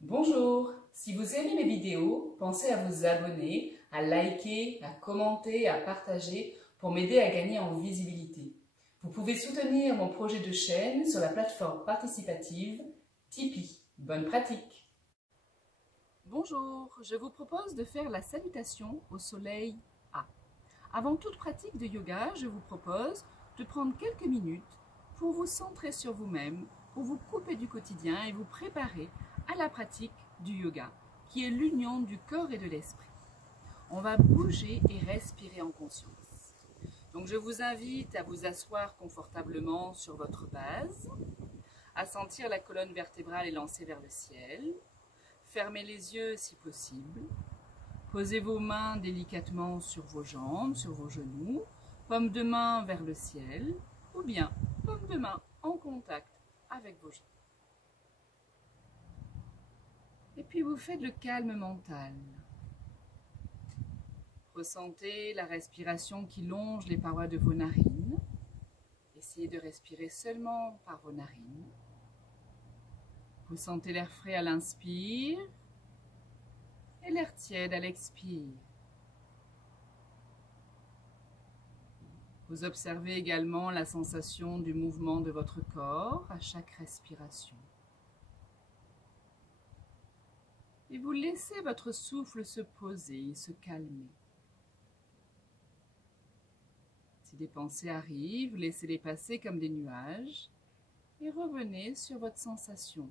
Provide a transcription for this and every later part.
Bonjour, si vous aimez mes vidéos, pensez à vous abonner, à liker, à commenter, à partager pour m'aider à gagner en visibilité. Vous pouvez soutenir mon projet de chaîne sur la plateforme participative Tipeee. Bonne pratique! Bonjour, je vous propose de faire la salutation au soleil A. Avant toute pratique de yoga, je vous propose de prendre quelques minutes pour vous centrer sur vous-même, pour vous couper du quotidien et vous préparer à la pratique du yoga, qui est l'union du corps et de l'esprit. On va bouger et respirer en conscience. Donc je vous invite à vous asseoir confortablement sur votre base, à sentir la colonne vertébrale élancée vers le ciel. Fermez les yeux si possible. Posez vos mains délicatement sur vos jambes, sur vos genoux, paume de main vers le ciel, ou bien paume de main en contact avec vos jambes. Et puis vous faites le calme mental. Ressentez la respiration qui longe les parois de vos narines. Essayez de respirer seulement par vos narines. Vous sentez l'air frais à l'inspire et l'air tiède à l'expire. Vous observez également la sensation du mouvement de votre corps à chaque respiration. Et vous laissez votre souffle se poser et se calmer. Si des pensées arrivent, laissez-les passer comme des nuages et revenez sur votre sensation.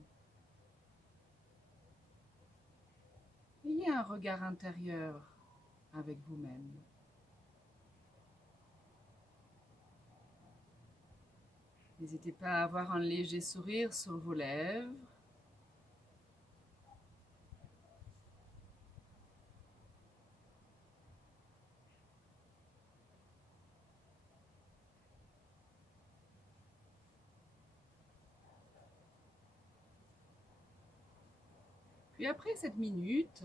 Ayez un regard intérieur avec vous-même. N'hésitez pas à avoir un léger sourire sur vos lèvres. Puis après cette minute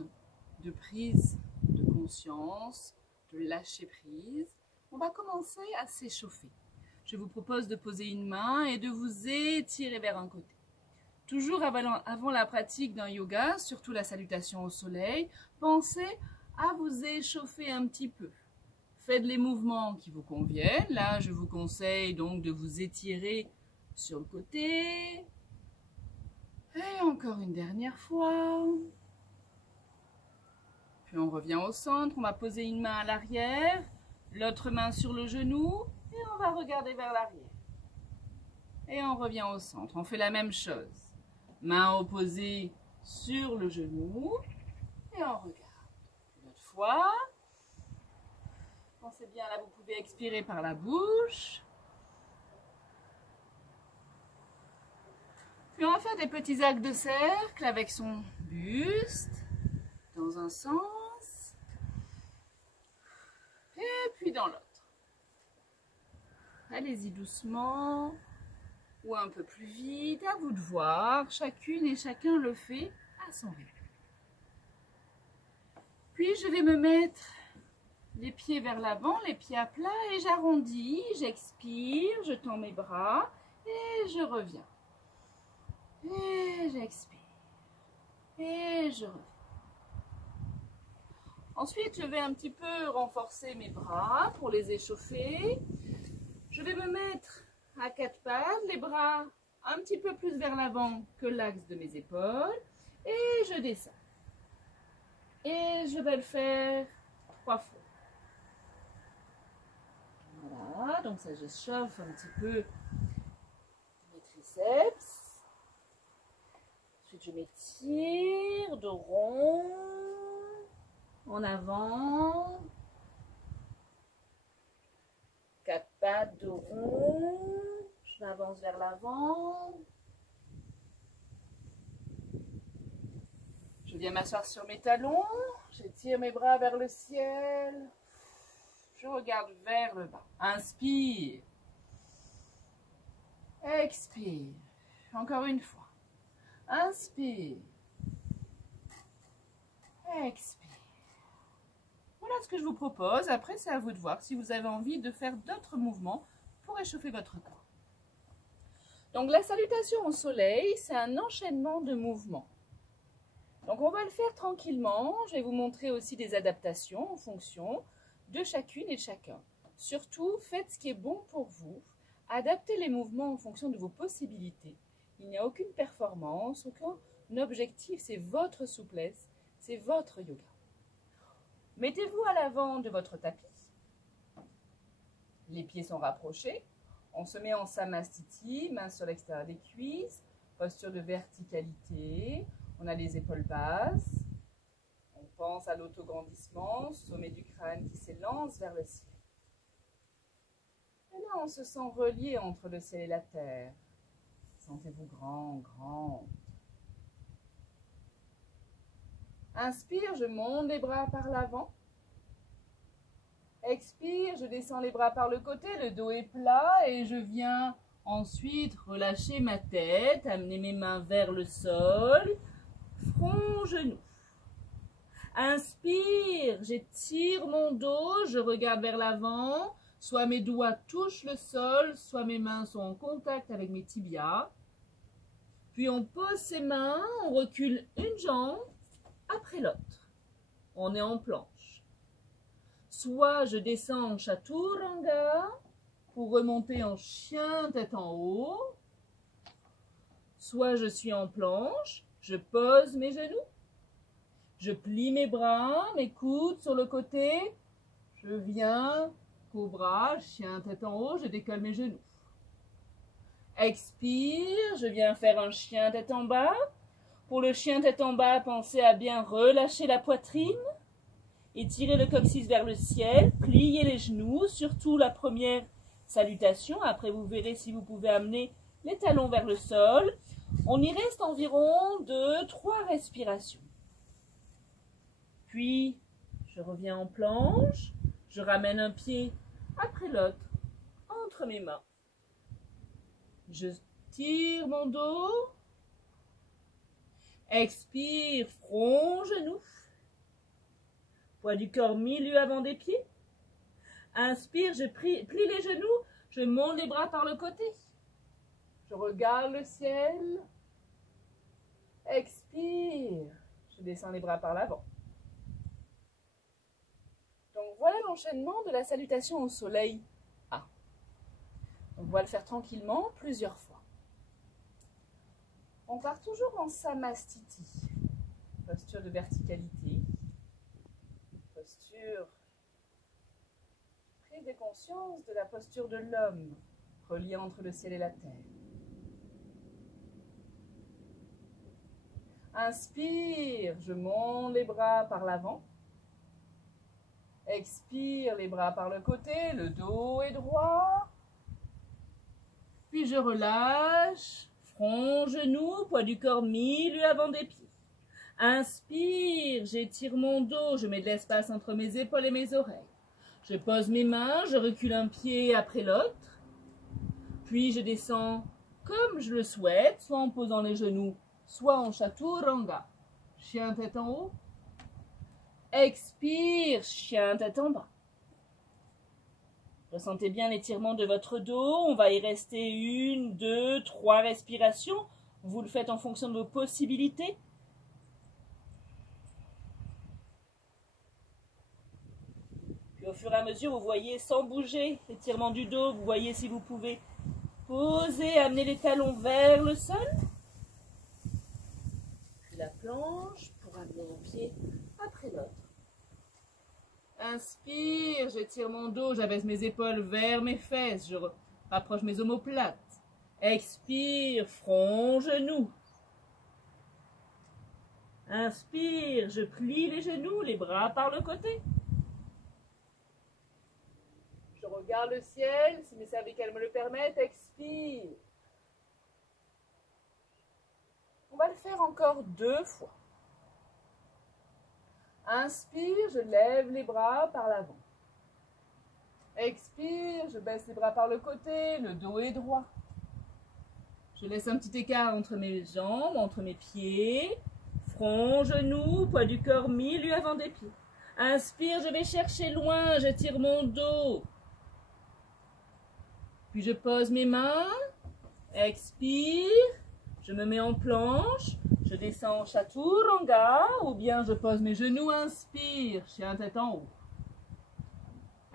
de prise de conscience, de lâcher prise, on va commencer à s'échauffer. Je vous propose de poser une main et de vous étirer vers un côté. Toujours avant la pratique d'un yoga, surtout la salutation au soleil, pensez à vous échauffer un petit peu. Faites les mouvements qui vous conviennent. Là, je vous conseille donc de vous étirer sur le côté. Et encore une dernière fois. Puis on revient au centre, on va poser une main à l'arrière, l'autre main sur le genou et on va regarder vers l'arrière. Et on revient au centre, on fait la même chose. Main opposée sur le genou et on regarde. Une autre fois. Pensez bien, là vous pouvez expirer par la bouche. Puis on va faire des petits arcs de cercle avec son buste dans un sens et puis dans l'autre. Allez-y doucement ou un peu plus vite, à vous de voir. Chacune et chacun le fait à son rythme. Puis je vais me mettre les pieds vers l'avant, les pieds à plat et j'arrondis, j'expire, je tends mes bras et je reviens. Et j'expire. Et je reviens. Ensuite, je vais un petit peu renforcer mes bras pour les échauffer. Je vais me mettre à quatre pattes, les bras un petit peu plus vers l'avant que l'axe de mes épaules. Et je descends. Et je vais le faire 3 fois. Voilà, donc ça j'échauffe un petit peu mes triceps. Ensuite, je m'étire de rond en avant. 4 pattes de rond. Je m'avance vers l'avant. Je viens m'asseoir sur mes talons. J'étire mes bras vers le ciel. Je regarde vers le bas. Inspire. Expire. Encore une fois. Inspire. Expire. Voilà ce que je vous propose. Après, c'est à vous de voir si vous avez envie de faire d'autres mouvements pour échauffer votre corps. Donc, la salutation au soleil, c'est un enchaînement de mouvements. Donc on va le faire tranquillement. Je vais vous montrer aussi des adaptations en fonction de chacune et de chacun. Surtout, faites ce qui est bon pour vous. Adaptez les mouvements en fonction de vos possibilités. Il n'y a aucune performance, aucun objectif. C'est votre souplesse, c'est votre yoga. Mettez-vous à l'avant de votre tapis. Les pieds sont rapprochés. On se met en samastiti, main sur l'extérieur des cuisses, posture de verticalité. On a les épaules basses. On pense à l'autograndissement, sommet du crâne qui s'élance vers le ciel. Et là, on se sent relié entre le ciel et la terre. Sentez-vous grand, grand. Inspire, je monte les bras par l'avant. Expire, je descends les bras par le côté, le dos est plat et je viens ensuite relâcher ma tête, amener mes mains vers le sol, front, genou. Inspire, j'étire mon dos, je regarde vers l'avant, soit mes doigts touchent le sol, soit mes mains sont en contact avec mes tibias. Puis on pose ses mains, on recule une jambe après l'autre. On est en planche. Soit je descends en chaturanga pour remonter en chien tête en haut. Soit je suis en planche, je pose mes genoux. Je plie mes bras, mes coudes sur le côté. Je viens, cobra, chien tête en haut, je décolle mes genoux. Expire, je viens faire un chien tête en bas. Pour le chien tête en bas, pensez à bien relâcher la poitrine. Étirez le coccyx vers le ciel, pliez les genoux, surtout la première salutation. Après, vous verrez si vous pouvez amener les talons vers le sol. On y reste environ 2-3 respirations. Puis, je reviens en planche, je ramène un pied après l'autre entre mes mains. Je tire mon dos. Expire, front, genou. Poids du corps milieu avant des pieds. Inspire, je plie les genoux, je monte les bras par le côté. Je regarde le ciel. Expire, je descends les bras par l'avant. Donc voilà l'enchaînement de la salutation au soleil A. Donc, on va le faire tranquillement plusieurs fois. On part toujours en samastiti, posture de verticalité. Posture, prise de conscience de la posture de l'homme, relié entre le ciel et la terre. Inspire, je monte les bras par l'avant. Expire, les bras par le côté, le dos est droit. Puis je relâche, front, genou, poids du corps milieu avant des pieds. Inspire, j'étire mon dos, je mets de l'espace entre mes épaules et mes oreilles. Je pose mes mains, je recule un pied après l'autre. Puis je descends comme je le souhaite, soit en posant les genoux, soit en chaturanga. Chien tête en haut. Expire, chien tête en bas. Ressentez bien l'étirement de votre dos. On va y rester 1, 2, 3 respirations. Vous le faites en fonction de vos possibilités. Puis au fur et à mesure, vous voyez sans bouger l'étirement du dos. Vous voyez si vous pouvez poser, amener les talons vers le sol. Puis la planche pour amener un pied après l'autre. Inspire, j'étire mon dos, j'abaisse mes épaules vers mes fesses, je rapproche mes omoplates. Expire, front, genou. Inspire, je plie les genoux, les bras par le côté. Je regarde le ciel, si mes cervicales me le permettent, expire. On va le faire encore 2 fois. Inspire, je lève les bras par l'avant. Expire, je baisse les bras par le côté, le dos est droit. Je laisse un petit écart entre mes jambes, entre mes pieds. Front, genou, poids du corps milieu avant des pieds. Inspire, je vais chercher loin, je tire mon dos. Puis je pose mes mains. Expire, je me mets en planche. Je Je descends Chaturanga ou bien je pose mes genoux, inspire, chien tête en haut.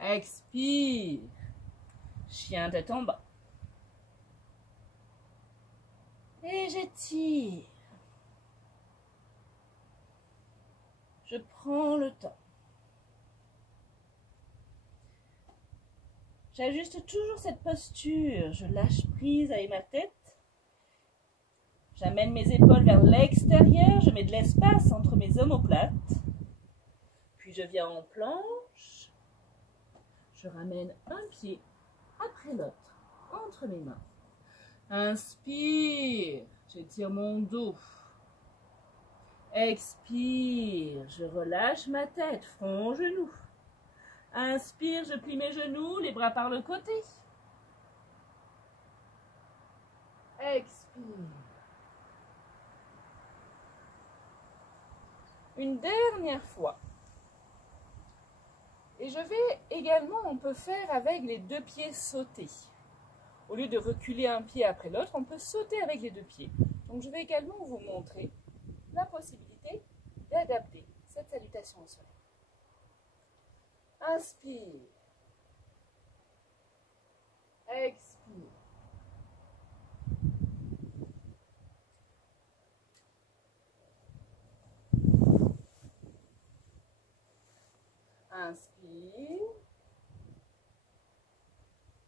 Expire, chien tête en bas. Et j'étire. Je prends le temps. J'ajuste toujours cette posture. Je lâche prise avec ma tête. J'amène mes épaules vers l'extérieur. Je mets de l'espace entre mes omoplates. Puis je viens en planche. Je ramène un pied après l'autre entre mes mains. Inspire. J'étire mon dos. Expire. Je relâche ma tête, front, genou. Inspire, je plie mes genoux, les bras par le côté. Expire. Une dernière fois. Et je vais également, on peut faire avec les deux pieds sautés. Au lieu de reculer un pied après l'autre, on peut sauter avec les deux pieds. Donc je vais également vous montrer la possibilité d'adapter cette salutation au soleil. Inspire. Expire. Inspire.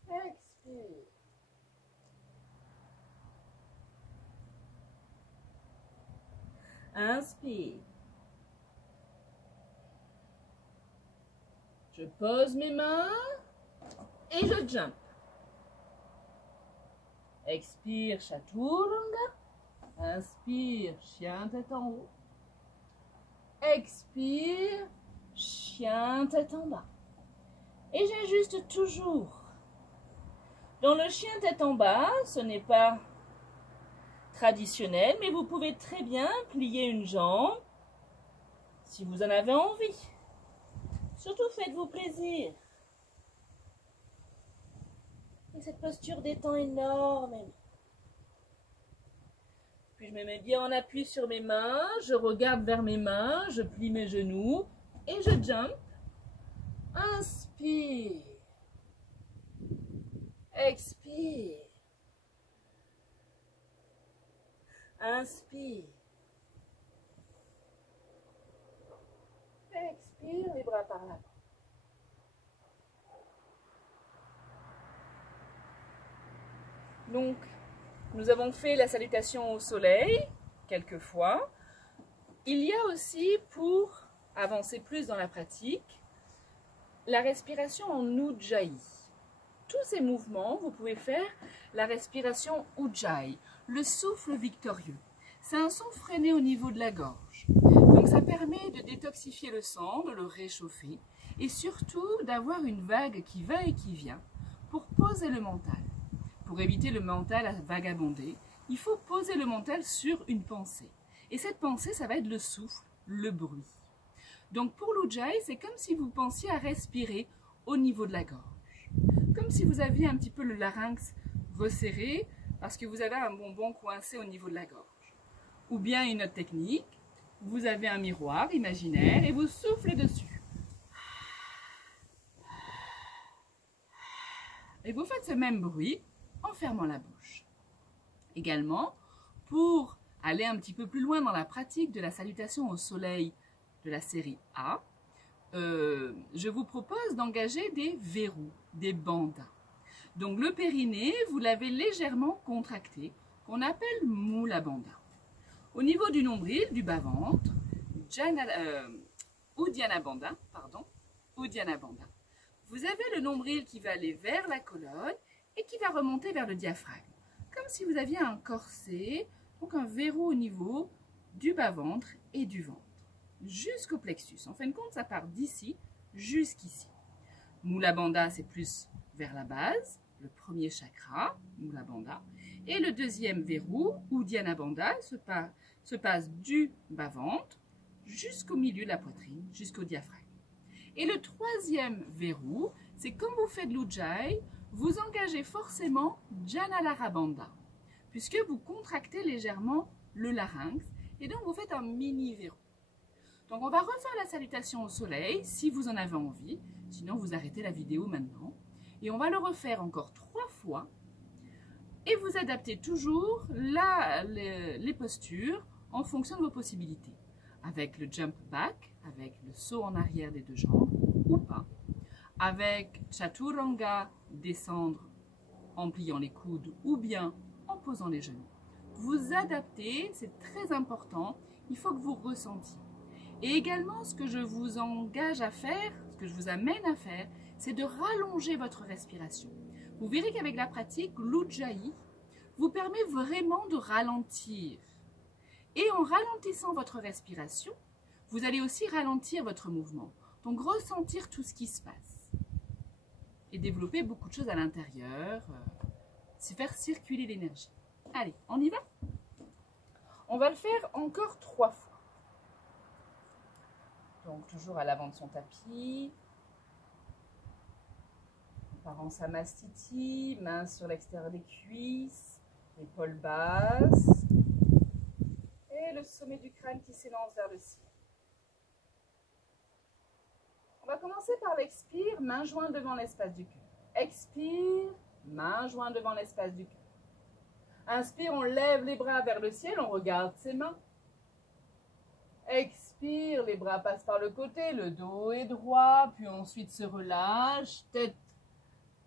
Expire. Inspire. Je pose mes mains et je jump. Expire, Chaturanga. Inspire, chien tête en haut. Expire, chien tête en bas. Et j'ajuste toujours. Dans le chien tête en bas, ce n'est pas traditionnel, mais vous pouvez très bien plier une jambe si vous en avez envie. Surtout, faites-vous plaisir. Et cette posture détend énormément. Puis je me mets bien en appui sur mes mains, je regarde vers mes mains, je plie mes genoux et je jump. Inspire. Expire. Inspire. Expire, les bras par là. Donc, nous avons fait la salutation au soleil, quelques fois. Il y a aussi, pour avancer plus dans la pratique, la respiration en Ujjayi. Tous ces mouvements, vous pouvez faire la respiration Ujjayi, le souffle victorieux. C'est un son freiné au niveau de la gorge. Donc ça permet de détoxifier le sang, de le réchauffer et surtout d'avoir une vague qui va et qui vient pour poser le mental. Pour éviter le mental à vagabonder, il faut poser le mental sur une pensée. Et cette pensée, ça va être le souffle, le bruit. Donc pour l'Ujjayi, c'est comme si vous pensiez à respirer au niveau de la gorge. Comme si vous aviez un petit peu le larynx resserré parce que vous avez un bonbon coincé au niveau de la gorge. Ou bien une autre technique, vous avez un miroir imaginaire et vous soufflez dessus. Et vous faites ce même bruit en fermant la bouche. Également, pour aller un petit peu plus loin dans la pratique de la salutation au soleil de la série A, je vous propose d'engager des verrous, des bandhas. Donc le périnée, vous l'avez légèrement contracté, qu'on appelle Mula Bandha. Au niveau du nombril, du bas-ventre, Uddiyana Bandha, vous avez le nombril qui va aller vers la colonne et qui va remonter vers le diaphragme. Comme si vous aviez un corset, donc un verrou au niveau du bas-ventre et du ventre, jusqu'au plexus. En fin de compte, ça part d'ici jusqu'ici. Mula Bandha, c'est plus vers la base, le premier chakra, Mula Bandha. Et le deuxième verrou, Uddiyana Bandha, se passe du bas-ventre jusqu'au milieu de la poitrine, jusqu'au diaphragme. Et le troisième verrou, c'est comme vous faites l'Ujjayi, vous engagez forcément Janalara Bandha, puisque vous contractez légèrement le larynx Et donc, vous faites un mini verrou. Donc, on va refaire la salutation au soleil, si vous en avez envie. Sinon, vous arrêtez la vidéo maintenant. Et on va le refaire encore 3 fois. Et vous adaptez toujours les postures en fonction de vos possibilités. Avec le jump back, avec le saut en arrière des 2 jambes, ou pas. Avec chaturanga, descendre en pliant les coudes ou bien en posant les genoux. Vous adaptez, c'est très important, il faut que vous ressentiez. Et également, ce que je vous engage à faire, ce que je vous amène à faire, c'est de rallonger votre respiration. Vous verrez qu'avec la pratique, l'Ujjayi vous permet vraiment de ralentir. Et en ralentissant votre respiration, vous allez aussi ralentir votre mouvement. Donc, ressentir tout ce qui se passe. Et développer beaucoup de choses à l'intérieur, faire circuler l'énergie. Allez, on y va? On va le faire encore 3 fois. Donc, toujours à l'avant de son tapis. On part en Samastiti, mains sur l'extérieur des cuisses, épaules basses. Et le sommet du crâne qui s'élance vers le ciel. On va commencer par l'expire, main jointe devant l'espace du cœur. Expire, main jointe devant l'espace du cœur. Inspire, on lève les bras vers le ciel, on regarde ses mains. Expire, les bras passent par le côté, le dos est droit, puis ensuite se relâche, tête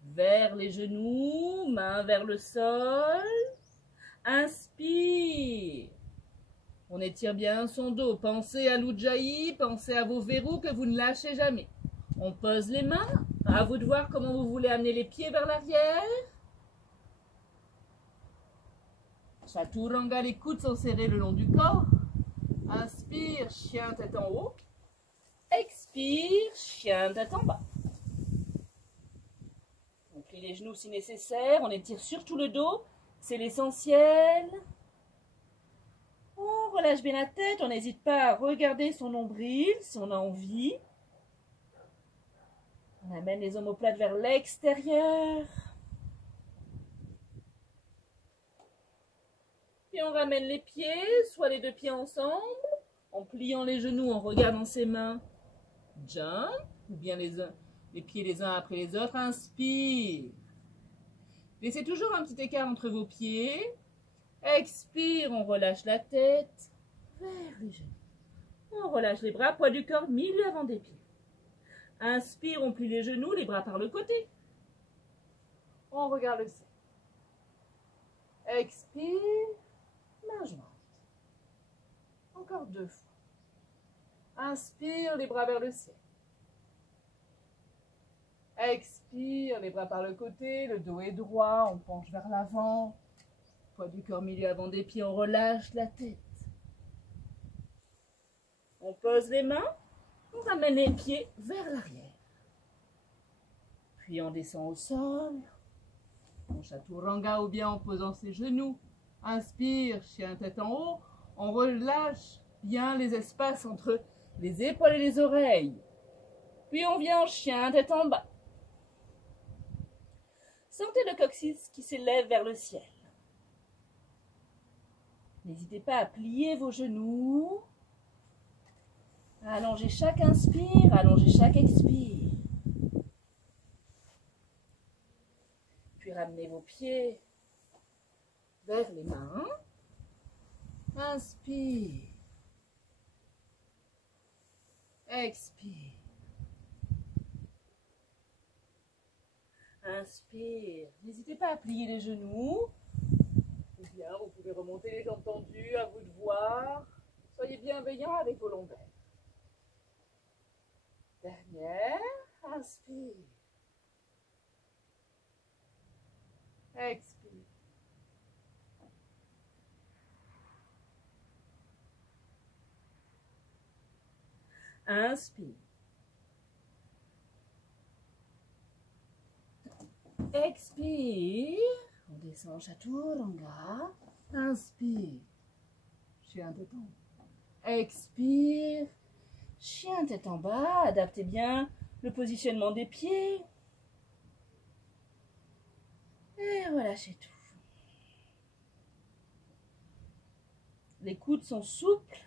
vers les genoux, main vers le sol. Inspire. On étire bien son dos. Pensez à l'Ujjayi, pensez à vos verrous que vous ne lâchez jamais. On pose les mains. À vous de voir comment vous voulez amener les pieds vers l'arrière. Chaturanga, les coudes sont serrés le long du corps. Inspire, chien tête en haut. Expire, chien tête en bas. On plie les genoux si nécessaire. On étire surtout le dos. C'est l'essentiel. On relâche bien la tête. On n'hésite pas à regarder son nombril si on a envie. On amène les omoplates vers l'extérieur. Puis on ramène les pieds, soit les 2 pieds ensemble, en pliant les genoux, en regardant ses mains. Jump, ou bien les pieds les uns après les autres. Inspire. Laissez toujours un petit écart entre vos pieds. Expire, on relâche la tête vers les genoux. On relâche les bras, poids du corps, milieu avant des pieds. Inspire, on plie les genoux, les bras par le côté. On regarde le ciel. Expire, main jointe. Encore 2 fois. Inspire, les bras vers le ciel. Expire, les bras par le côté, le dos est droit, on penche vers l'avant. Poids du corps, milieu avant des pieds, on relâche la tête. On pose les mains, on ramène les pieds vers l'arrière. Puis on descend au sol, en chaturanga ou bien en posant ses genoux. Inspire, chien tête en haut. On relâche bien les espaces entre les épaules et les oreilles. Puis on vient en chien tête en bas. Sentez le coccyx qui s'élève vers le ciel. N'hésitez pas à plier vos genoux. Allongez chaque inspire, allongez chaque expire. Puis ramenez vos pieds vers les mains. Inspire. Expire. Inspire. N'hésitez pas à plier les genoux. Ou bien, vous pouvez remonter les jambes tendues, à vous de voir. Soyez bienveillants avec vos longueurs. Dernière. Inspire. Expire. Inspire. Expire. On descend chaturanga. Inspire. Chien tête en haut. Expire. Chien tête en bas. Adaptez bien le positionnement des pieds. Et relâchez tout. Les coudes sont souples.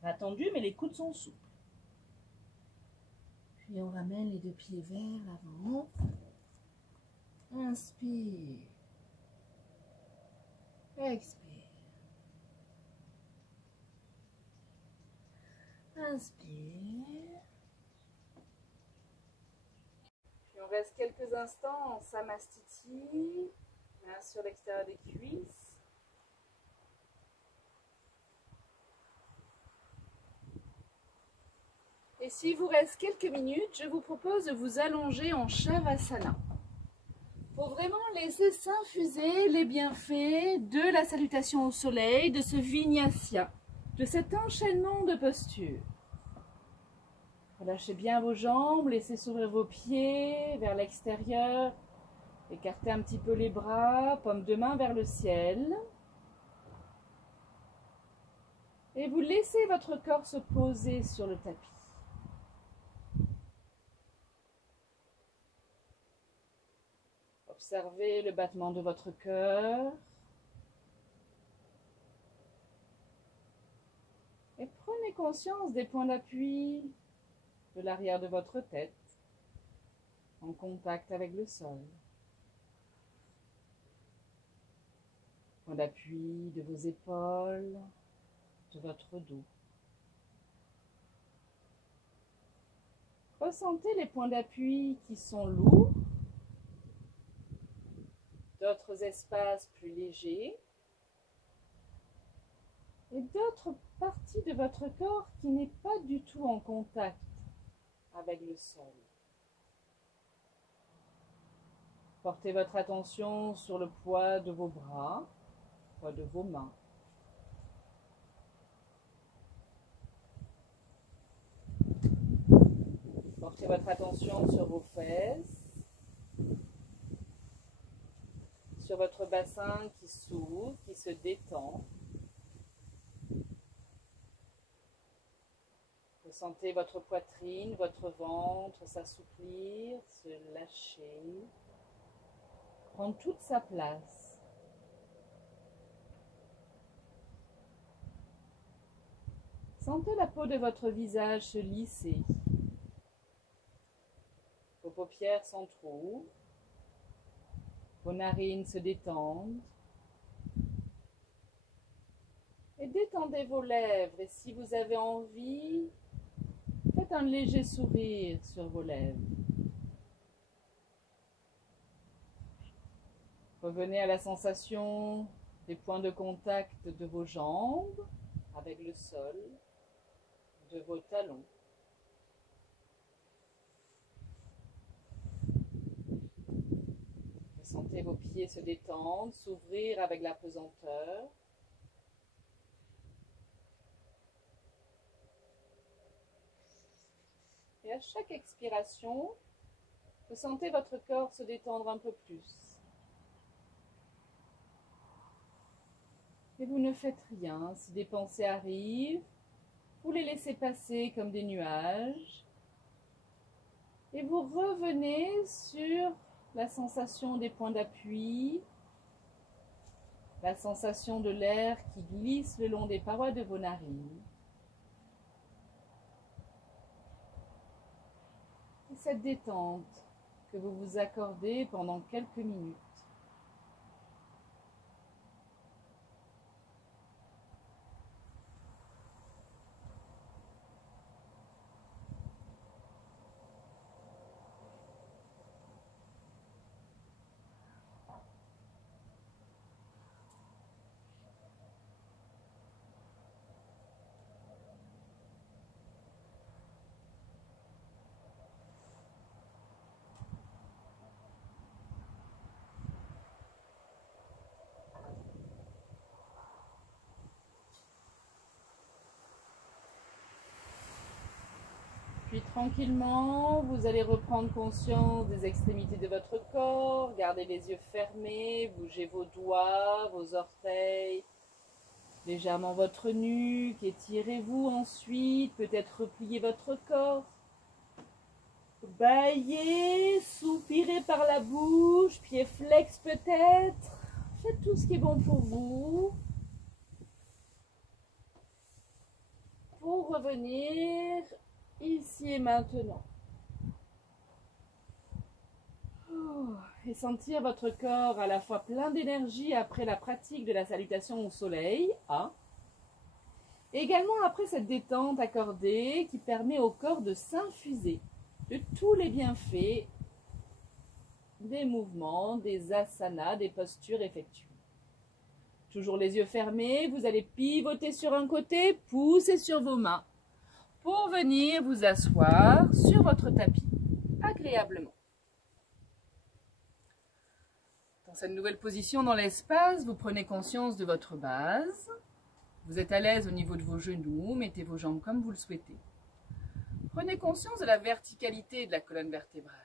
Pas tendus, mais les coudes sont souples. Puis on ramène les deux pieds vers l'avant. Inspire. Expire. Inspire. Puis on reste quelques instants en Samastiti. Main sur l'extérieur des cuisses. Et s'il vous reste quelques minutes, je vous propose de vous allonger en Shavasana. Pour vraiment laisser s'infuser les bienfaits de la salutation au soleil, de ce vinyasa, de cet enchaînement de postures. Relâchez bien vos jambes, laissez s'ouvrir vos pieds vers l'extérieur. Écartez un petit peu les bras, paume de main vers le ciel. Et vous laissez votre corps se poser sur le tapis. Observez le battement de votre cœur. Et prenez conscience des points d'appui de l'arrière de votre tête, en contact avec le sol. Point d'appui de vos épaules, de votre dos. Ressentez les points d'appui qui sont lourds, d'autres espaces plus légers et d'autres parties de votre corps qui n'est pas du tout en contact avec le sol. Portez votre attention sur le poids de vos bras, le poids de vos mains. Portez votre attention sur vos fesses, sur votre bassin qui s'ouvre, qui se détend. Ressentez votre poitrine, votre ventre s'assouplir, se lâcher, prendre toute sa place. Sentez la peau de votre visage se lisser. Vos paupières s'entr'ouvrent, vos narines se détendent. Et détendez vos lèvres. Et si vous avez envie, faites un léger sourire sur vos lèvres. Revenez à la sensation des points de contact de vos jambes avec le sol, de vos talons. Sentez vos pieds se détendre, s'ouvrir avec la pesanteur. Et à chaque expiration, vous sentez votre corps se détendre un peu plus. Et vous ne faites rien. Si des pensées arrivent, vous les laissez passer comme des nuages. Et vous revenez sur la sensation des points d'appui, la sensation de l'air qui glisse le long des parois de vos narines. Et cette détente que vous vous accordez pendant quelques minutes. Puis tranquillement, vous allez reprendre conscience des extrémités de votre corps, gardez les yeux fermés, bougez vos doigts, vos orteils, légèrement votre nuque, étirez-vous ensuite, peut-être repliez votre corps, bâillez, soupirez par la bouche, pieds flex peut-être, faites tout ce qui est bon pour vous. pour revenir ici et maintenant. Et sentir votre corps à la fois plein d'énergie après la pratique de la salutation au soleil. Également après cette détente accordée qui permet au corps de s'infuser de tous les bienfaits des mouvements, des asanas, des postures effectuées. Toujours les yeux fermés, vous allez pivoter sur un côté, pousser sur vos mains pour venir vous asseoir sur votre tapis agréablement. Dans cette nouvelle position dans l'espace, vous prenez conscience de votre base. Vous êtes à l'aise au niveau de vos genoux, mettez vos jambes comme vous le souhaitez. Prenez conscience de la verticalité de la colonne vertébrale.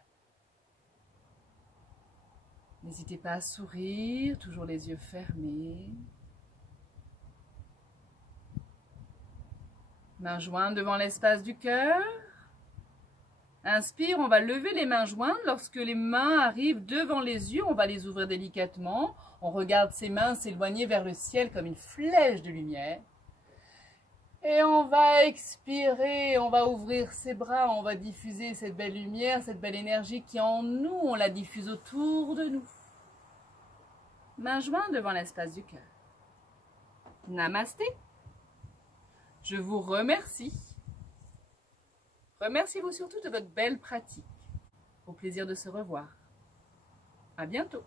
N'hésitez pas à sourire, toujours les yeux fermés. Mains jointes devant l'espace du cœur. Inspire, on va lever les mains jointes. Lorsque les mains arrivent devant les yeux, on va les ouvrir délicatement. On regarde ses mains s'éloigner vers le ciel comme une flèche de lumière. Et on va expirer, on va ouvrir ses bras, on va diffuser cette belle lumière, cette belle énergie qui est en nous, on la diffuse autour de nous. Mains jointes devant l'espace du cœur. Namasté. Je vous remercie. Remerciez-vous surtout de votre belle pratique. Au plaisir de se revoir. À bientôt.